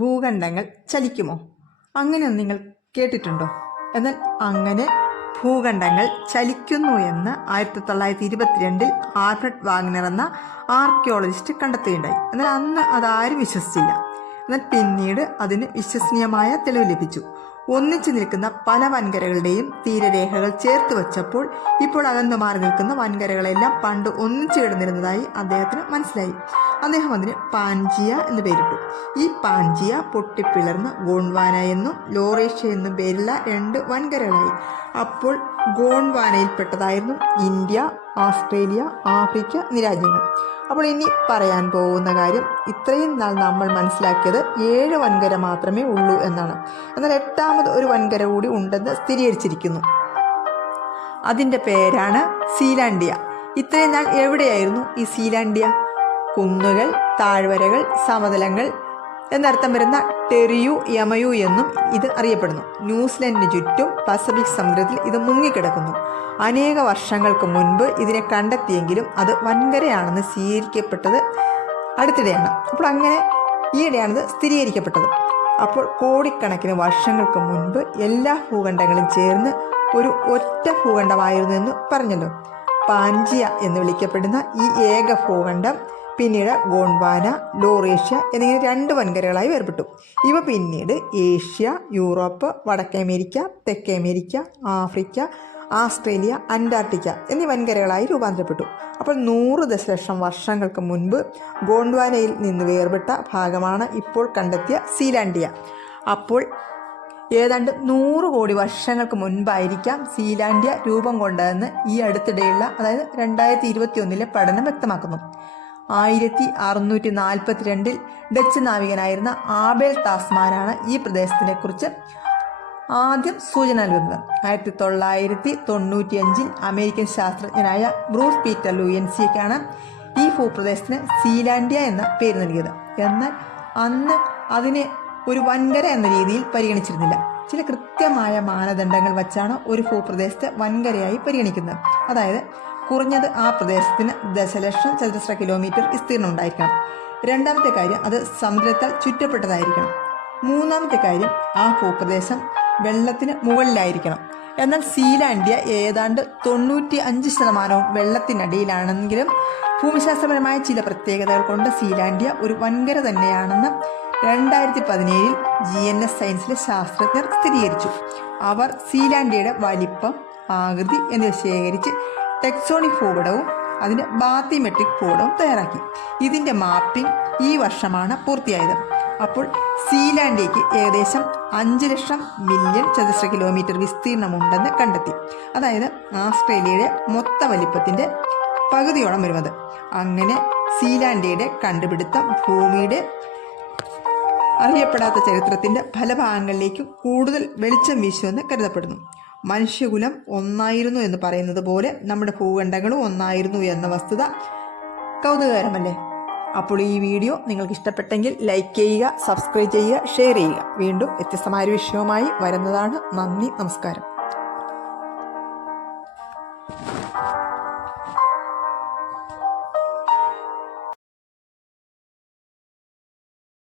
ഭൂഖണ്ഡങ്ങൾ ചലിക്കുമോ? അങ്ങനെ നിങ്ങൾ കേട്ടിട്ടുണ്ടോ? എന്നാൽ അങ്ങനെ ഭൂഖണ്ഡങ്ങൾ ചലിക്കുന്നു എന്ന് 1922 ആൽഫ്രഡ് വാഗ്നർ എന്ന ആർക്കിയോളജിസ്റ്റ് കണ്ടെത്തുകയുണ്ടായി. എന്നാൽ അന്ന് അതാരും വിശ്വസിച്ചില്ല. എന്നാൽ പിന്നീട് അതിന് വിശ്വസനീയമായ തെളിവ് ലഭിച്ചു. ഒന്നിച്ചു നിൽക്കുന്ന പല വൻകരകളുടെയും തീരരേഖകൾ ചേർത്ത് വച്ചപ്പോൾ ഇപ്പോൾ അകന്നു മാറി നിൽക്കുന്ന വൻകരകളെല്ലാം പണ്ട് ഒന്നിച്ചു കിടന്നിരുന്നതായി അദ്ദേഹത്തിന് മനസ്സിലായി. അദ്ദേഹം അതിന് പാൻജിയ എന്ന് പേരിട്ടു. ഈ പാൻജിയ പൊട്ടിപ്പിളർന്ന് ഗോണ്ട്വാന എന്നും ലോറേഷ്യ എന്നും പേരുള്ള 2 വൻകരകളായി. അപ്പോൾ ഗോണ്ട്വാനയിൽപ്പെട്ടതായിരുന്നു ഇന്ത്യ, ഓസ്ട്രേലിയ, ആഫ്രിക്ക എന്നീ രാജ്യങ്ങൾ. അപ്പോൾ ഇനി പറയാൻ പോകുന്ന കാര്യം, ഇത്രയും നാൾ നമ്മൾ മനസ്സിലാക്കിയത് 7 വൻകര മാത്രമേ ഉള്ളൂ എന്നാണ്. എന്നാൽ 8ാമത് ഒരു വൻകര കൂടി ഉണ്ടെന്ന് സ്ഥിരീകരിച്ചിരിക്കുന്നു. അതിൻ്റെ പേരാണ് സീലാൻഡിയ. ഇത്രയും നാൾ എവിടെയായിരുന്നു ഈ സീലാൻഡിയ? കുന്നുകൾ, താഴ്വരകൾ, സമതലങ്ങൾ എന്നർത്ഥം വരുന്ന ടെറിയു യമയു എന്നും ഇത് അറിയപ്പെടുന്നു. ന്യൂസിലൻഡിന് ചുറ്റും പസഫിക് സമുദ്രത്തിൽ ഇത് മുങ്ങിക്കിടക്കുന്നു. അനേക വർഷങ്ങൾക്ക് മുൻപ് ഇതിനെ കണ്ടെത്തിയെങ്കിലും അത് വൻകരയാണെന്ന് സ്ഥിരീകരിക്കപ്പെട്ടത് അടുത്തിടെയാണ്. അപ്പോൾ അങ്ങനെ ഈയിടെയാണിത് സ്ഥിരീകരിക്കപ്പെട്ടത്. അപ്പോൾ കോടിക്കണക്കിന് വർഷങ്ങൾക്ക് മുൻപ് എല്ലാ ഭൂഖണ്ഡങ്ങളും ചേർന്ന് ഒരു ഒറ്റ ഭൂഖണ്ഡമായിരുന്നു എന്ന് പറഞ്ഞല്ലോ. പാൻജിയ എന്ന് വിളിക്കപ്പെടുന്ന ഈ ഏക ഭൂഖണ്ഡം പിന്നീട് ഗോണ്ട്വാന, ലോറേഷ്യ എന്നിങ്ങനെ 2 വൻകരകളായി വേർപെട്ടു. ഇവ പിന്നീട് ഏഷ്യ, യൂറോപ്പ്, വടക്കേ അമേരിക്ക, തെക്കേ അമേരിക്ക, ആഫ്രിക്ക, ഓസ്ട്രേലിയ, അന്റാർട്ടിക്ക എന്നീ വൻകരകളായി രൂപാന്തരപ്പെട്ടു. അപ്പോൾ 100 ദശലക്ഷം വർഷങ്ങൾക്ക് മുൻപ് ഗോണ്ട്വാനയിൽ നിന്ന് വേർപെട്ട ഭാഗമാണ് ഇപ്പോൾ കണ്ടെത്തിയ സീലാൻഡിയ. അപ്പോൾ ഏതാണ്ട് 100 കോടി വർഷങ്ങൾക്ക് മുൻപായിരിക്കാം സീലാൻഡിയ രൂപം കൊണ്ടതെന്ന് ഈ അടുത്തിടെയുള്ള, അതായത് 2021 പഠനം വ്യക്തമാക്കുന്നു. 1642 ഡച്ച് നാവികനായിരുന്ന ആബേൽ താസ്മാനാണ് ഈ പ്രദേശത്തിനെ കുറിച്ച് ആദ്യം സൂചന നൽകുന്നത്. 1995 അമേരിക്കൻ ശാസ്ത്രജ്ഞനായ ബ്രൂസ് പീറ്റർ ലൂയൻസിക്കാണ് ഈ ഭൂപ്രദേശത്തിന് സീലാൻഡിയ എന്ന പേര് നൽകിയത്. എന്നാൽ അന്ന് അതിനെ ഒരു വൻകര എന്ന രീതിയിൽ പരിഗണിച്ചിരുന്നില്ല. ചില കൃത്യമായ മാനദണ്ഡങ്ങൾ വച്ചാണ് ഒരു ഭൂപ്രദേശത്തെ വൻകരയായി പരിഗണിക്കുന്നത്. അതായത് കുറഞ്ഞത് ആ പ്രദേശത്തിന് ദശലക്ഷം ചതുരശ്ര കിലോമീറ്റർ വിസ്തീർണം ഉണ്ടായിരിക്കണം. 2ാമത്തെ കാര്യം, അത് സമുദ്രത്താൽ ചുറ്റപ്പെട്ടതായിരിക്കണം. 3ാമത്തെ കാര്യം, ആ ഭൂപ്രദേശം വെള്ളത്തിന് മുകളിലായിരിക്കണം. എന്നാൽ സീലാൻഡിയ ഏതാണ്ട് 95% വെള്ളത്തിനടിയിലാണെങ്കിലും ഭൂമിശാസ്ത്രപരമായ ചില പ്രത്യേകതകൾ കൊണ്ട് സീലാൻഡിയ ഒരു വൻകര തന്നെയാണെന്ന് 2017 GNS സയൻസിലെ ശാസ്ത്രജ്ഞർ സ്ഥിരീകരിച്ചു. അവർ സീലാൻഡിയയുടെ വലിപ്പം, ആകൃതി എന്നിവ ശേഖരിച്ച് ടെക്സോണിക് ഭൂപടവും അതിൻ്റെ ബാത്തിമെട്രിക് ഭൂപടവും തയ്യാറാക്കി. ഇതിൻ്റെ മാപ്പിംഗ് ഈ വർഷമാണ് പൂർത്തിയായത്. അപ്പോൾ സീലാൻഡിയയ്ക്ക് ഏകദേശം 5 ലക്ഷം മില്യൺ ചതുരശ്ര കിലോമീറ്റർ വിസ്തീർണമുണ്ടെന്ന് കണ്ടെത്തി. അതായത് ഓസ്ട്രേലിയയുടെ മൊത്ത വലിപ്പത്തിൻ്റെ പകുതിയോളം വരുന്നത്. അങ്ങനെ സീലാൻഡിയയുടെ കണ്ടുപിടുത്തം ഭൂമിയുടെ അറിയപ്പെടാത്ത ചരിത്രത്തിൻ്റെ പല ഭാഗങ്ങളിലേക്ക് കൂടുതൽ വെളിച്ചം വീശുമെന്ന് കരുതപ്പെടുന്നു. മനുഷ്യകുലം ഒന്നായിരുന്നു എന്ന് പറയുന്നത് പോലെ നമ്മുടെ ഭൂഖണ്ഡങ്ങളും ഒന്നായിരുന്നു എന്ന വസ്തുത കൗതുകകരമല്ലേ? അപ്പോൾ ഈ വീഡിയോ നിങ്ങൾക്ക് ഇഷ്ടപ്പെട്ടെങ്കിൽ ലൈക്ക് ചെയ്യുക, സബ്സ്ക്രൈബ് ചെയ്യുക, ഷെയർ ചെയ്യുക. വീണ്ടും വ്യത്യസ്തമായ ഒരു വിഷയവുമായി വരുന്നതാണ്. നന്ദി, നമസ്കാരം.